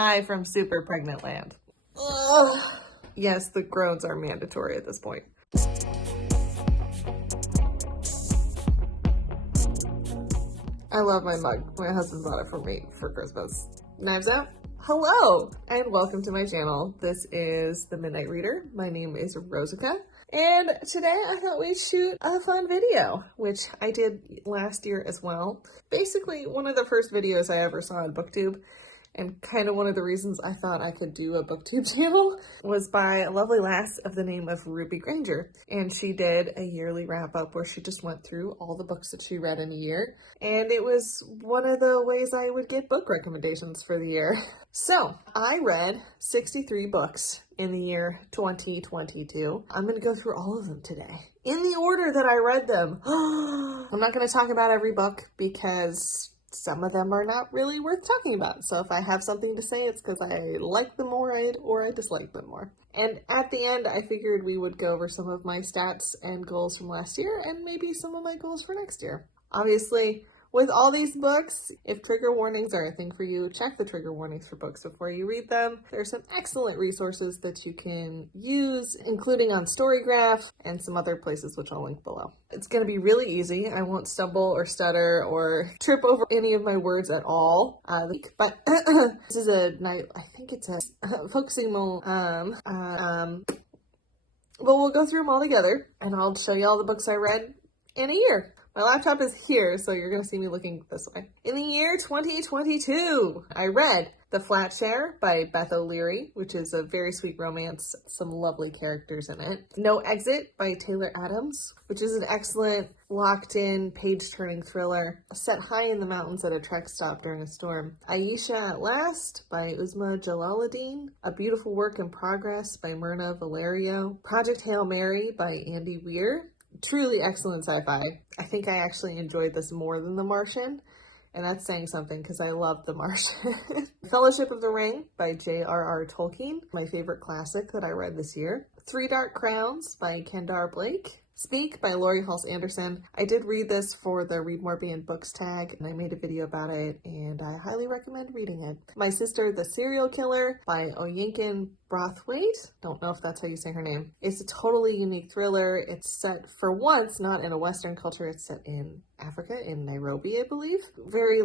Hi from super pregnant land. Ugh. Yes, the groans are mandatory at this point. I love my mug. My husband bought it for me for Christmas. Knives out. Hello and welcome to my channel. This is The Midnight Reader. My name is Rosica. And today I thought we'd shoot a fun video, which I did last year as well. Basically, one of the first videos I ever saw on BookTube, and kind of one of the reasons I thought I could do a BookTube channel, was by a lovely lass of the name of Ruby Granger. And she did a yearly wrap up where she just went through all the books that she read in a year. And it was one of the ways I would get book recommendations for the year. So I read 63 books in the year 2022. I'm going to go through all of them today in the order that I read them. I'm not going to talk about every book because some of them are not really worth talking about. So if I have something to say, it's because I like them more or I dislike them more. And at the end, I figured we would go over some of my stats and goals from last year and maybe some of my goals for next year. Obviously, with all these books, if trigger warnings are a thing for you, check the trigger warnings for books before you read them. There are some excellent resources that you can use, including on Storygraph and some other places which I'll link below. It's going to be really easy. I won't stumble or stutter or trip over any of my words at all. But this is a night, I think it's a focusing more, but we'll go through them all together and I'll show you all the books I read in a year. My laptop is here, so you're going to see me looking this way. In the year 2022, I read The Flat Share by Beth O'Leary, which is a very sweet romance, some lovely characters in it. No Exit by Taylor Adams, which is an excellent, locked-in, page-turning thriller set high in the mountains at a truck stop during a storm. Aisha at Last by Uzma Jalaluddin. A Beautiful Work in Progress by Myrna Valerio. Project Hail Mary by Andy Weir. Truly excellent sci-fi. I think I actually enjoyed this more than The Martian, and that's saying something because I love The Martian. Fellowship of the Ring by J.R.R. Tolkien, my favorite classic that I read this year. Three Dark Crowns by Kendar Blake. Speak by Laurie Halse Anderson. I did read this for the Read More Banned Books tag, and I made a video about it, and I highly recommend reading it. My Sister, the Serial Killer by Oyinkan Brathwaite. Don't know if that's how you say her name. It's a totally unique thriller. It's set, for once, not in a Western culture. It's set in Africa, in Nairobi, I believe. Very,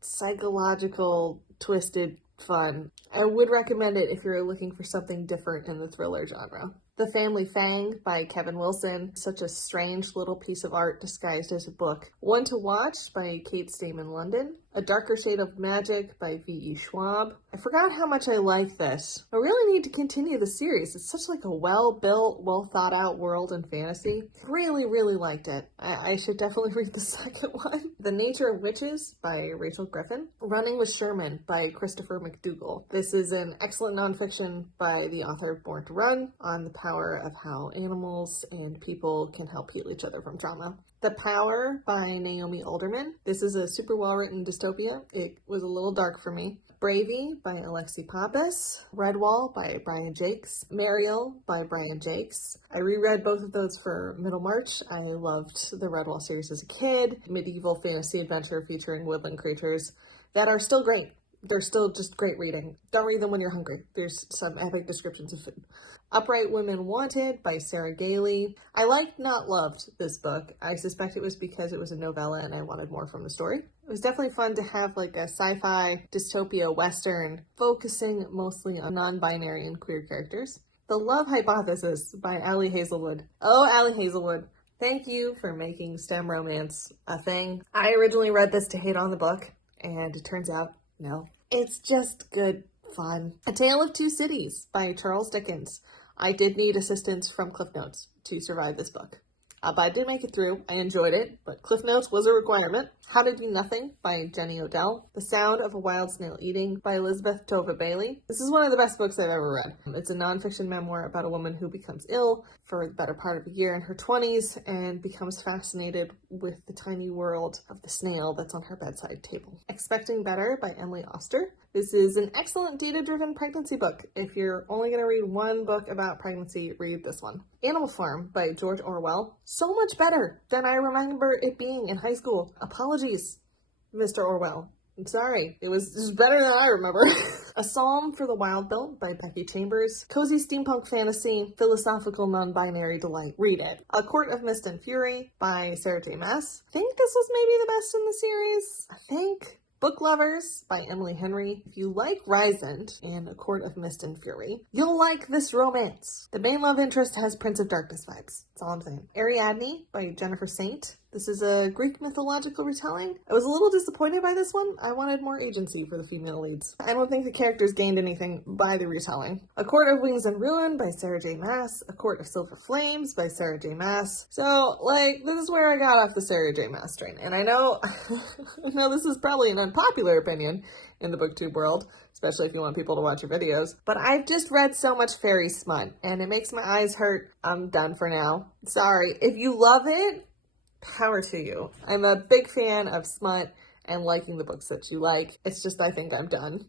psychological, twisted fun. I would recommend it if you're looking for something different in the thriller genre. The Family Fang by Kevin Wilson. Such a strange little piece of art disguised as a book. One to Watch by Kate Stayman London. A Darker Shade of Magic by V.E. Schwab. I forgot how much I like this. I really need to continue the series. It's such a well-built, well-thought-out world and fantasy. Really, really liked it. I should definitely read the second one. The Nature of Witches by Rachel Griffin. Running with Sherman by Christopher McDougall. This is an excellent nonfiction by the author of Born to Run on the power of how animals and people can help heal each other from trauma. The Power by Naomi Alderman. This is a super well-written dystopia. It was a little dark for me. Bravey by Alexi Pappas. Redwall by Brian Jakes. Mariel by Brian Jakes. I reread both of those for Middlemarch. I loved the Redwall series as a kid. Medieval fantasy adventure featuring woodland creatures that are still great. They're still just great reading. Don't read them when you're hungry. There's some epic descriptions of food. Upright Women Wanted by Sarah Gailey. I liked not loved this book. I suspect it was because it was a novella and I wanted more from the story. It was definitely fun to have a sci-fi dystopia western focusing mostly on non-binary and queer characters. The Love Hypothesis by Allie Hazelwood. Oh, Allie Hazelwood. Thank you for making STEM romance a thing. I originally read this to hate on the book, and it turns out, no. It's just good fun. A Tale of Two Cities by Charles Dickens. I did need assistance from Cliff Notes to survive this book. But I did make it through. I enjoyed it, but Cliff Notes was a requirement. How to Do Nothing by Jenny Odell. The Sound of a Wild Snail Eating by Elizabeth Tova Bailey. This is one of the best books I've ever read. It's a nonfiction memoir about a woman who becomes ill for the better part of a year in her 20s and becomes fascinated with the tiny world of the snail that's on her bedside table. Expecting Better by Emily Oster. This is an excellent data-driven pregnancy book. If you're only going to read one book about pregnancy, read this one. Animal Farm by George Orwell. So much better than I remember it being in high school. Apologies, Mr. Orwell. I'm sorry. It was better than I remember. A Psalm for the Wild Built by Becky Chambers. Cozy steampunk fantasy, philosophical non-binary delight. Read it. A Court of Mist and Fury by Sarah J. Maas. I think this was maybe the best in the series. I think. Book Lovers by Emily Henry. If you like Rysand and A Court of Mist and Fury, you'll like this romance. The main love interest has Prince of Darkness vibes. That's all I'm saying. Ariadne by Jennifer Saint. This is a Greek mythological retelling. I was a little disappointed by this one. I wanted more agency for the female leads. I don't think the characters gained anything by the retelling. A Court of Wings and Ruin by Sarah J. Maas. A Court of Silver Flames by Sarah J. Maas. So, this is where I got off the Sarah J. Maas train. And I know, this is probably an unpopular opinion in the booktube world, especially if you want people to watch your videos. But I've just read so much fairy smut, and it makes my eyes hurt. I'm done for now. Sorry. If you love it, power to you. I'm a big fan of smut and liking the books that you like. It's just I think I'm done.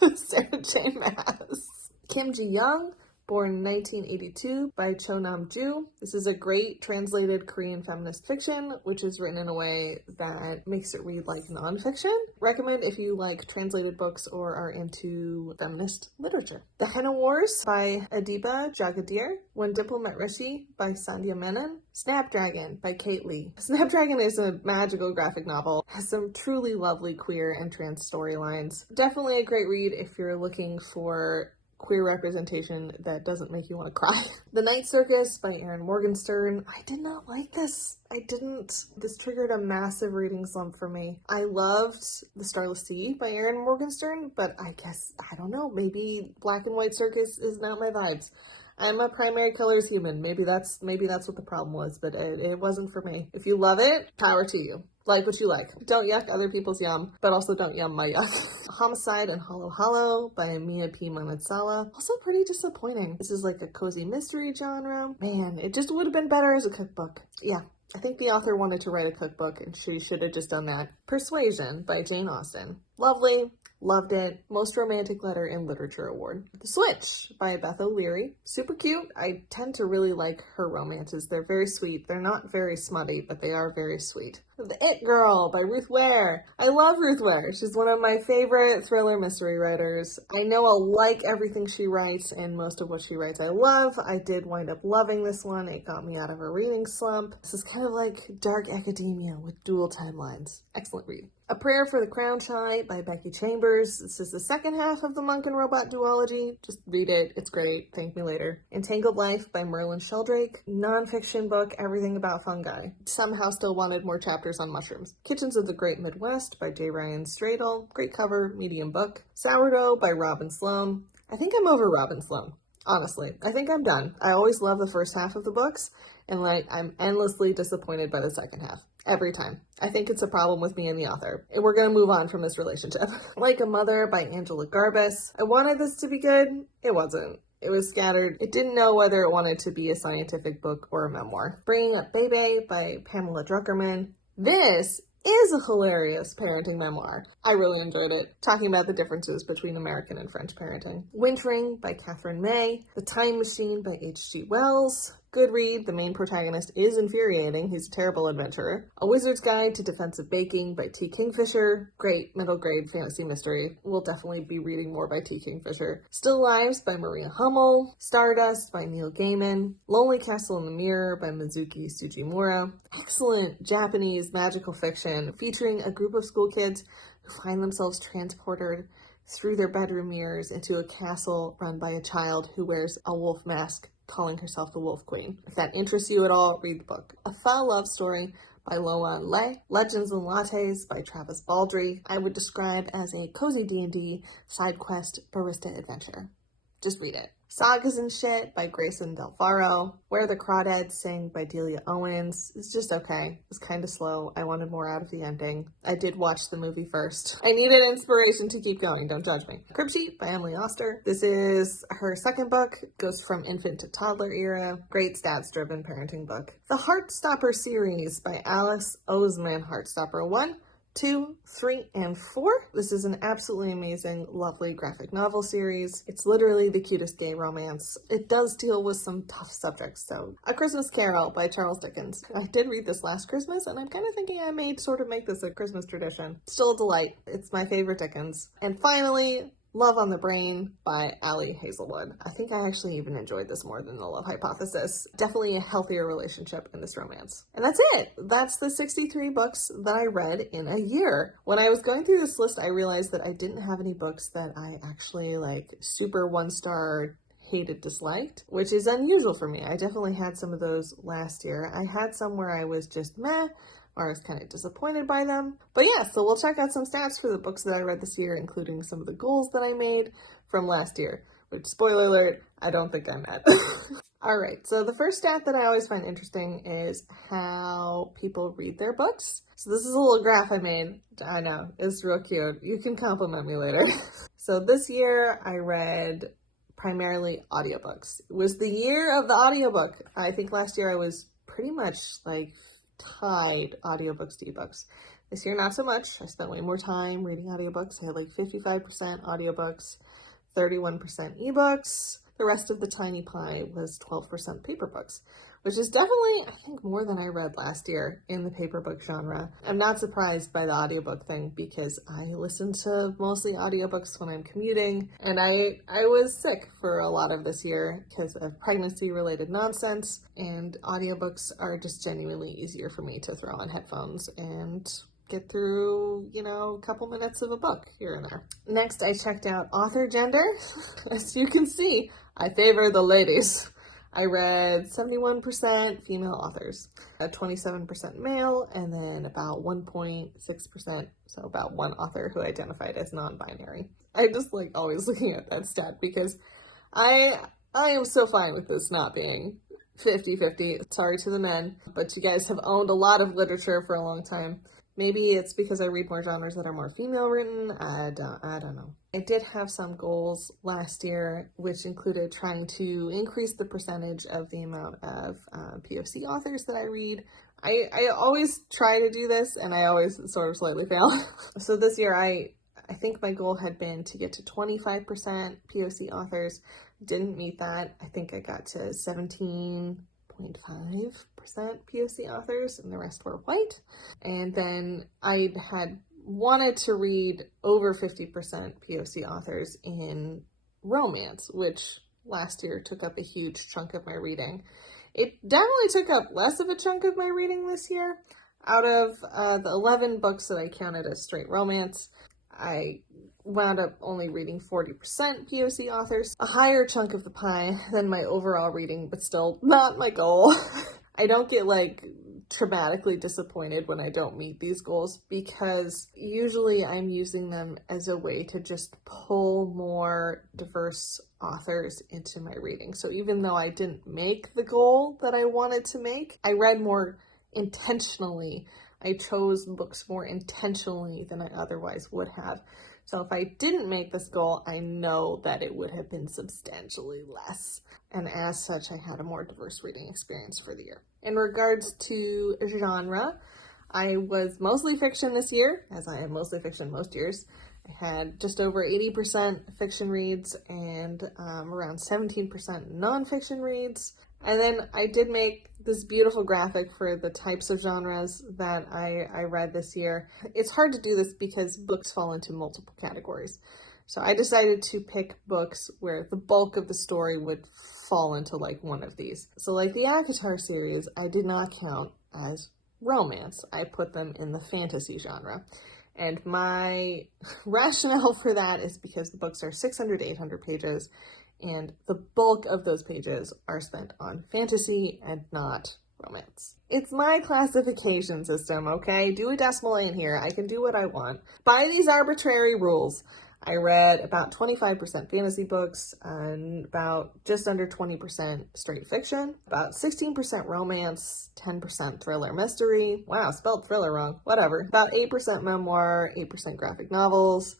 Sarah J. Maas. Kim Ji-young, born 1982 by Cho Nam-ju. This is a great translated Korean feminist fiction, which is written in a way that makes it read like nonfiction. Recommend if you like translated books or are into feminist literature. The Henna Wars by Adiba Jagadir. When Dimple Met Rishi by Sandhya Menon. Snapdragon by Kate Lee. Snapdragon is a magical graphic novel. It has some truly lovely queer and trans storylines. Definitely a great read if you're looking for queer representation that doesn't make you want to cry. The Night Circus by Erin Morgenstern. I did not like this. I didn't. This triggered a massive reading slump for me. I loved The Starless Sea by Erin Morgenstern, but I guess, I don't know, maybe black and white circus is not my vibes. I'm a primary colors human. Maybe that's what the problem was, but it wasn't for me. If you love it, power to you. Like what you like. Don't yuck other people's yum, but also don't yum my yuck. Homicide and Hollow Hollow by Mia P. Manansala. Also pretty disappointing. This is like a cozy mystery genre. Man, it just would have been better as a cookbook. Yeah, I think the author wanted to write a cookbook and she should have just done that. Persuasion by Jane Austen. Lovely. Loved it. Most Romantic Letter in Literature Award. The Switch by Beth O'Leary. Super cute. I tend to really like her romances. They're very sweet. They're not very smutty, but they are very sweet. The It Girl by Ruth Ware. I love Ruth Ware. She's one of my favorite thriller mystery writers. I know I'll like everything she writes, and most of what she writes I love. I did wind up loving this one. It got me out of a reading slump. This is kind of like dark academia with dual timelines. Excellent read. A Prayer for the Crown Child by Becky Chambers. This is the second half of the Monk and Robot duology. Just read it. It's great. Thank me later. Entangled Life by Merlin Sheldrake. Non-fiction book, everything about fungi. Somehow still wanted more chapters on mushrooms. Kitchens of the Great Midwest by J. Ryan Stradle. Great cover, medium book. Sourdough by Robin Sloan. I think I'm over Robin Sloan. Honestly, I think I'm done. I always love the first half of the books, and I'm endlessly disappointed by the second half. Every time. I think it's a problem with me and the author. And we're going to move on from this relationship. Like a Mother by Angela Garbus. I wanted this to be good. It wasn't. It was scattered. It didn't know whether it wanted to be a scientific book or a memoir. Bringing Up Bebe by Pamela Druckerman. This is a hilarious parenting memoir. I really enjoyed it, talking about the differences between American and French parenting. Wintering by Catherine May. The Time Machine by H.G. Wells. Good read. The main protagonist is infuriating. He's a terrible adventurer. A Wizard's Guide to Defensive Baking by T. Kingfisher. Great middle grade fantasy mystery. We'll definitely be reading more by T. Kingfisher. Still Lives by Maria Hummel. Stardust by Neil Gaiman. Lonely Castle in the Mirror by Mizuki Tsujimura. Excellent Japanese magical fiction featuring a group of school kids who find themselves transported through their bedroom mirrors into a castle run by a child who wears a wolf mask, calling herself the Wolf Queen. If that interests you at all, read the book. A Foul Love Story by Loan Lei. Legends and Lattes by Travis Baldry. I would describe as a cozy D&D side quest barista adventure. Just read it. Sagas and Shit by Grayson Del Faro. Where the Crawdads Sing by Delia Owens. It's just okay. It's kind of slow. I wanted more out of the ending. I did watch the movie first. I needed inspiration to keep going. Don't judge me. Crib Sheet by Emily Oster. This is her second book. Goes from infant to toddler era. Great stats-driven parenting book. The Heartstopper series by Alice Oseman. Heartstopper 1, 2, 3, and 4. This is an absolutely amazing, lovely graphic novel series. It's literally the cutest gay romance. It does deal with some tough subjects, though. A Christmas Carol by Charles Dickens. I did read this last Christmas, and I'm kind of thinking I may sort of make this a Christmas tradition. Still a delight. It's my favorite Dickens. And finally, Love on the Brain by Ali Hazelwood. I think I actually even enjoyed this more than The Love Hypothesis. Definitely a healthier relationship in this romance. And that's it. That's the 63 books that I read in a year. When I was going through this list, I realized that I didn't have any books that I actually like super 1-star hated, disliked, which is unusual for me. I definitely had some of those last year. I had some where I was just meh, or I was kind of disappointed by them. But yeah, so we'll check out some stats for the books that I read this year, including some of the goals that I made from last year, which, spoiler alert, I don't think I met. All right, so the first stat that I always find interesting is how people read their books. So this is a little graph I made. I know, it's real cute. You can compliment me later. So this year I read primarily audiobooks. It was the year of the audiobook. I think last year I was pretty much like tied audiobooks to ebooks. This year, not so much. I spent way more time reading audiobooks. I had like 55% audiobooks, 31% ebooks. The rest of the tiny pie was 12% paper books, which is definitely, I think, more than I read last year in the paper book genre. I'm not surprised by the audiobook thing because I listen to mostly audiobooks when I'm commuting, and I was sick for a lot of this year because of pregnancy-related nonsense, and audiobooks are just genuinely easier for me to throw on headphones and get through, you know, a couple minutes of a book here and there. Next, I checked out author gender. As you can see, I favor the ladies. I read 71% female authors, 27% male, and then about 1.6%, so about one author who identified as non-binary. I just like always looking at that stat because I am so fine with this not being 50-50. Sorry to the men, but you guys have owned a lot of literature for a long time. Maybe it's because I read more genres that are more female written. I don't know. I did have some goals last year, which included trying to increase the percentage of the amount of POC authors that I read. I always try to do this, and I always sort of slightly fail. So this year, I think my goal had been to get to 25% POC authors. Didn't meet that. I think I got to 17.5% POC authors, and the rest were white. And then I had wanted to read over 50% POC authors in romance, which last year took up a huge chunk of my reading. It definitely took up less of a chunk of my reading this year. Out of the 11 books that I counted as straight romance, I wound up only reading 40% POC authors, a higher chunk of the pie than my overall reading, but still not my goal. I don't get like traumatically disappointed when I don't meet these goals because usually I'm using them as a way to just pull more diverse authors into my reading. So even though I didn't make the goal that I wanted to make, I read more intentionally. I chose books more intentionally than I otherwise would have. So if I didn't make this goal, I know that it would have been substantially less. And as such, I had a more diverse reading experience for the year. In regards to genre, I was mostly fiction this year, as I am mostly fiction most years. I had just over 80% fiction reads and around 17% nonfiction reads. And then I did make this beautiful graphic for the types of genres that I read this year. It's hard to do this because books fall into multiple categories. So I decided to pick books where the bulk of the story would fall into like one of these. So like the ACOTAR series, I did not count as romance. I put them in the fantasy genre. And my rationale for that is because the books are 600 to 800 pages, and the bulk of those pages are spent on fantasy and not romance. It's my classification system, okay? Do a decimal in here. I can do what I want. By these arbitrary rules, I read about 25% fantasy books and about just under 20% straight fiction, about 16% romance, 10% thriller mystery. Wow, spelled thriller wrong. Whatever. About 8% memoir, 8% graphic novels,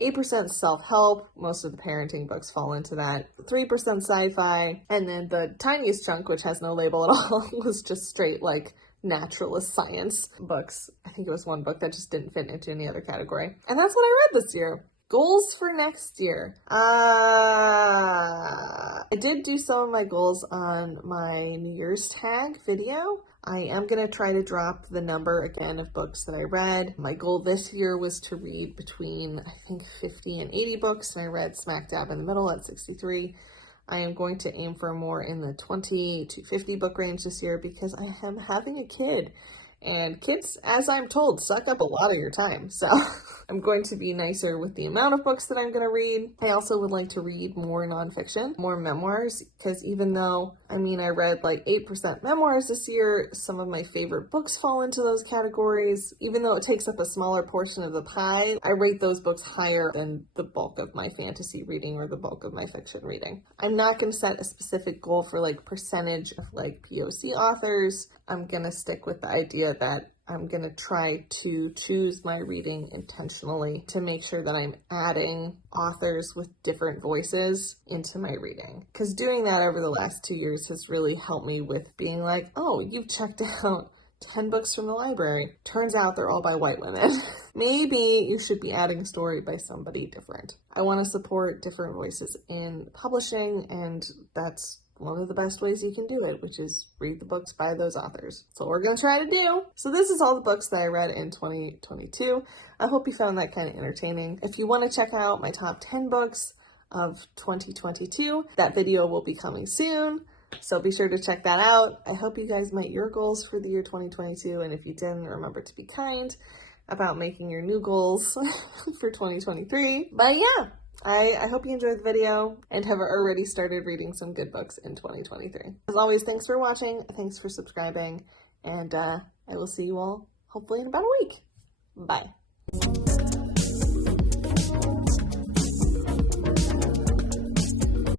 8% self-help, most of the parenting books fall into that, 3% sci-fi, and then the tiniest chunk, which has no label at all, was just straight, like, naturalist science books. I think it was one book that just didn't fit into any other category. And that's what I read this year. Goals for next year. I did do some of my goals on my New Year's tag video. I am going to try to drop the number again of books that I read. My goal this year was to read between, I think, 50 and 80 books, and I read smack dab in the middle at 63. I am going to aim for more in the 20 to 50 book range this year because I am having a kid. And kids, as I'm told, suck up a lot of your time. So I'm going to be nicer with the amount of books that I'm going to read. I also would like to read more nonfiction, more memoirs, because even though, I read like 8% memoirs this year, some of my favorite books fall into those categories. Even though it takes up a smaller portion of the pie, I rate those books higher than the bulk of my fantasy reading or the bulk of my fiction reading. I'm not going to set a specific goal for like percentage of like POC authors. I'm going to stick with the idea that I'm going to try to choose my reading intentionally to make sure that I'm adding authors with different voices into my reading. Because doing that over the last 2 years has really helped me with being like, oh, you've checked out 10 books from the library. Turns out they're all by white women. Maybe you should be adding a story by somebody different. I want to support different voices in publishing, and that's one of the best ways you can do it, which is read the books by those authors. So we're going to try to do. So this is all the books that I read in 2022. I hope you found that kind of entertaining. If you want to check out my top 10 books of 2022, that video will be coming soon. So be sure to check that out. I hope you guys met your goals for the year 2022. And if you didn't, remember to be kind about making your new goals for 2023. But yeah. I hope you enjoyed the video and have already started reading some good books in 2023. As always, thanks for watching, thanks for subscribing, and I will see you all hopefully in about a week. Bye.